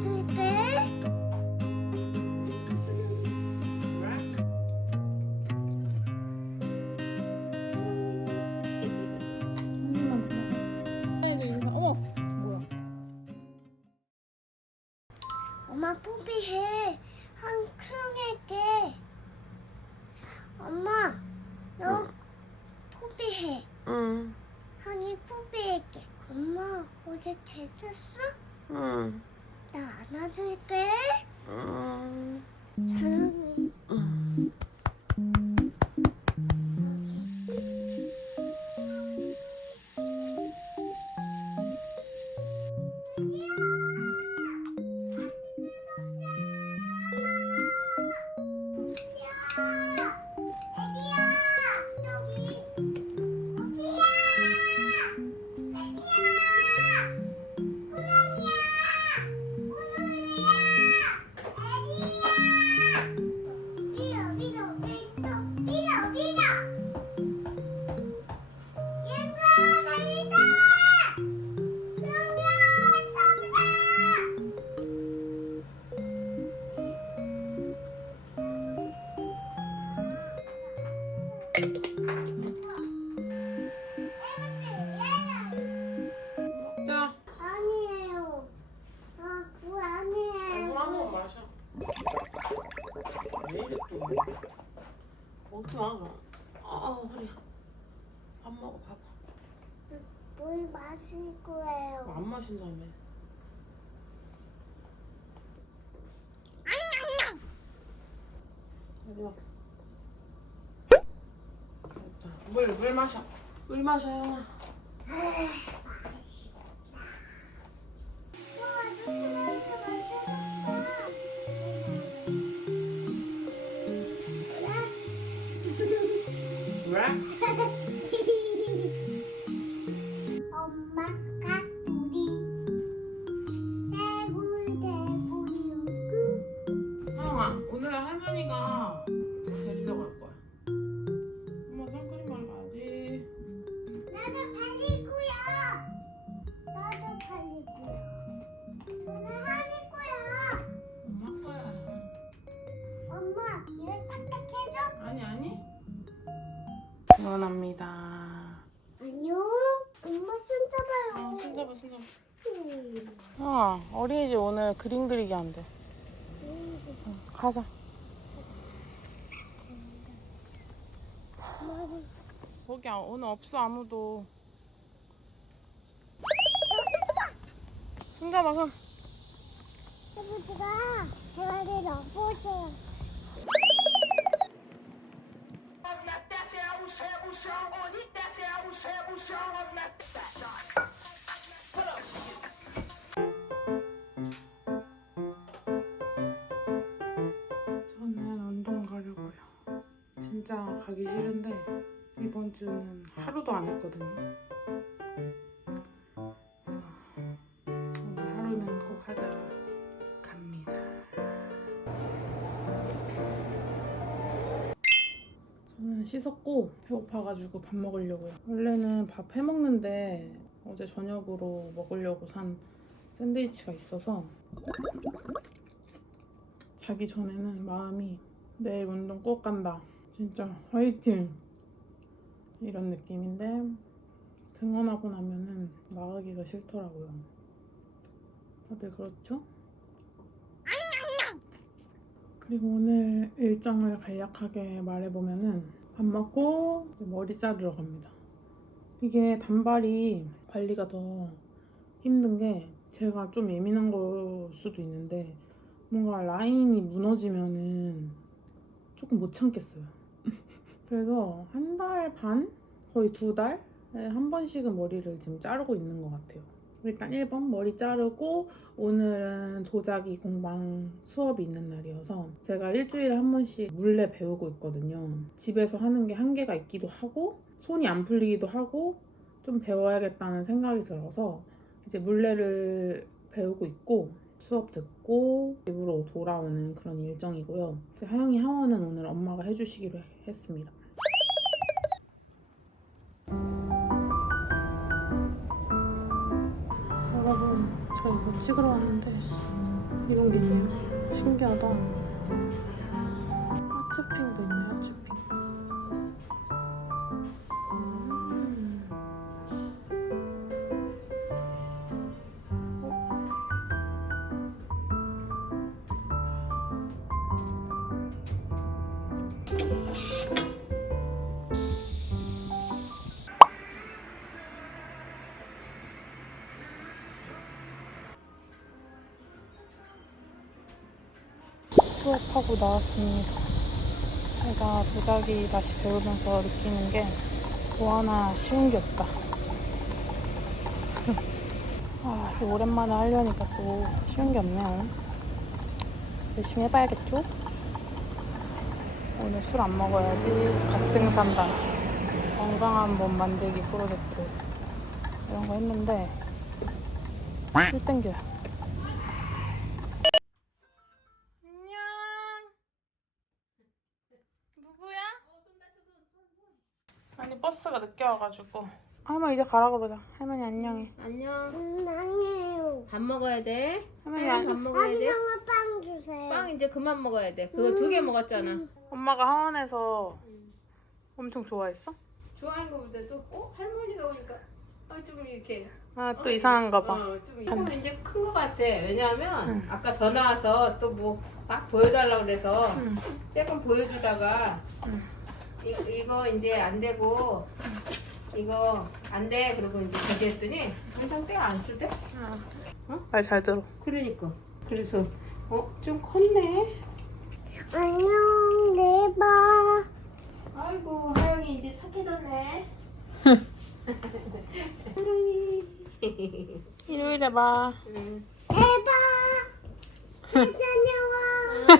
뭐야 엄마 뽀삐해. 한 크롱할게. 엄마, 너 뽀삐해. 응, 한이 뽀삐할게. 엄마, 어제 재졌어? 응, 나 안아줄게. 응. 사 자, 아니에요 아 그거 아니에요 물한번 마셔. 왜 이래 또? 먹지 마. 그럼. 아, 허리. 밥 먹어, 밥. 물 마실 거예요 안 마신다며. 하지 마. 물, 물 마셔. 물 마셔요. 엄 응원합니다. 안녕 엄마 손 잡아요 어, 손잡아, 손잡아. 음. 아, 어린이집 오늘 그림 그리기 한대. 응, 가자. 거기 아- 오늘 없어 아무도. 손잡아 손. 아버지가 대화를 넣어보세 저는 운동 가려고요. 진짜 가기 싫은데 이번 주는 하루도 안 했거든요. 씻었고 배고파가지고 밥 먹으려고요. 원래는 밥 해먹는데 어제 저녁으로 먹으려고 산 샌드위치가 있어서 자기 전에는 마음이 내일 운동 꼭 간다. 진짜 화이팅! 이런 느낌인데 등원하고 나면은 나가기가 싫더라고요. 다들 그렇죠? 그리고 오늘 일정을 간략하게 말해보면은 밥 먹고 머리 자르러 갑니다. 이게 단발이 관리가 더 힘든 게 제가 좀 예민한 걸 수도 있는데 뭔가 라인이 무너지면은 조금 못 참겠어요. 그래서 한 달 반? 거의 두 달에 한 번씩은 머리를 지금 자르고 있는 것 같아요. 일단 1번 머리 자르고 오늘은 도자기 공방 수업이 있는 날이어서 제가 일주일에 한 번씩 물레 배우고 있거든요. 집에서 하는 게 한계가 있기도 하고 손이 안 풀리기도 하고 좀 배워야겠다는 생각이 들어서 이제 물레를 배우고 있고 수업 듣고 집으로 돌아오는 그런 일정이고요. 하영이 하원은 오늘 엄마가 해주시기로 했습니다. 이거 찍으러 왔는데 이런 게 있네요. 신기하다. 있네, 하츠핑. 수업하고 나왔습니다. 제가 도자기 다시 배우면서 느끼는 게 뭐 하나 쉬운 게 없다. 아, 오랜만에 하려니까 또 쉬운 게 없네요. 열심히 해봐야겠죠? 오늘 술 안 먹어야지 갓생산다. 건강한 몸 만들기 프로젝트 이런 거 했는데 술 땡겨요. 아니 버스가 늦게 와가지고 할머니 이제 가라 그러자. 할머니 안녕해. 안녕. 음, 아니에요. 밥 먹어야 돼. 할머니 밥 안... 먹어야 돼. 아비상어 빵 주세요. 빵 이제 그만 먹어야 돼. 그걸 두개 먹었잖아. 엄마가 하원에서 엄청 좋아했어? 좋아하는 거보다도 어 할머니가 오니까 어, 좀 이렇게 아 또 이상한가 봐. 어, 좀 이제 큰 거 같아. 왜냐하면 아까 전화 와서 또 뭐 막 보여달라고 그래서 응. 조금 보여주다가 응. 이, 이거 이제 안 되고 이거 안 돼. 그러고 이제 저기 했더니 항상 때안 쓰대. 말 잘 들어. 그러니까 그래서 어 좀 컸네. 안녕, 네 봐. 아이고 하영이 이제 착해졌네. 하영이. 일요일에 봐. 응. 네 봐. 잘 다녀와.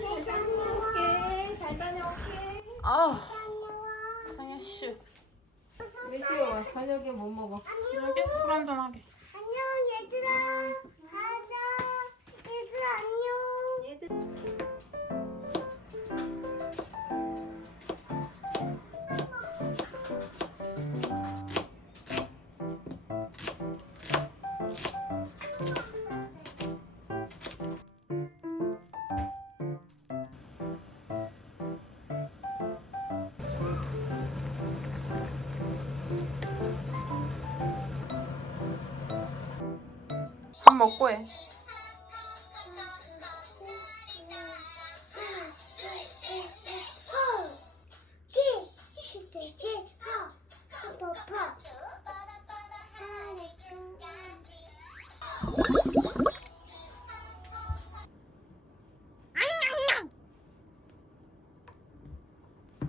잘 다녀올게. 잘 다녀올게. 아, 다녀와. 상해 씨. 몇 시에 와? 저녁에 못 먹어. 이렇게 술 한잔 하게. 안녕, 얘들아. 먹고 해.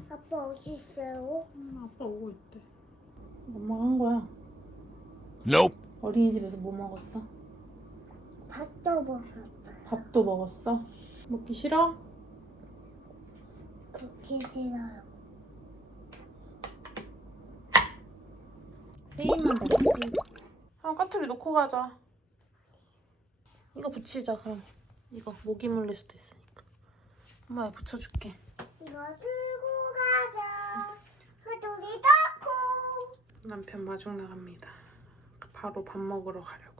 아빠 어디 있어요? 음, 아빠 오고 있대. 엄마가 한 거야. Nope. 어린이집에서 뭐 먹었어? 밥도 먹었어요. 밥도 먹었어? 먹기 싫어? 그렇게 싫어요. 먹어. 세입. 아, 까투리 놓고 가자. 이거 붙이자, 그럼. 이거 모기 물릴 수도 있으니까. 엄마가 붙여줄게. 이거 들고 가자. 그돌이 닫고. 남편 마중 나갑니다. 바로 밥 먹으러 가려고요.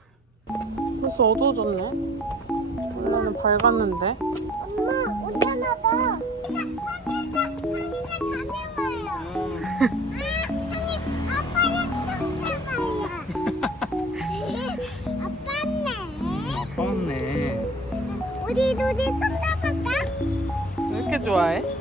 벌써 어두워졌네. 원래는 밝았는데. 엄마, 오잖아 봐. 아빠네. 우리 둘이 손 잡을까? 왜 이렇게 좋아해?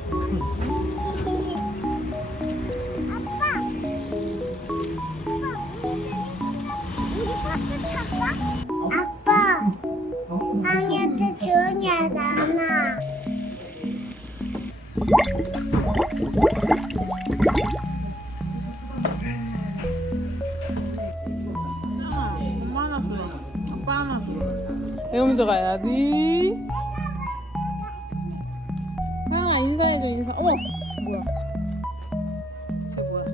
빵을 배우면 내가 먼저 가야지. 사랑아 인사해줘 인사. 어머 뭐야? 쟤 뭐야?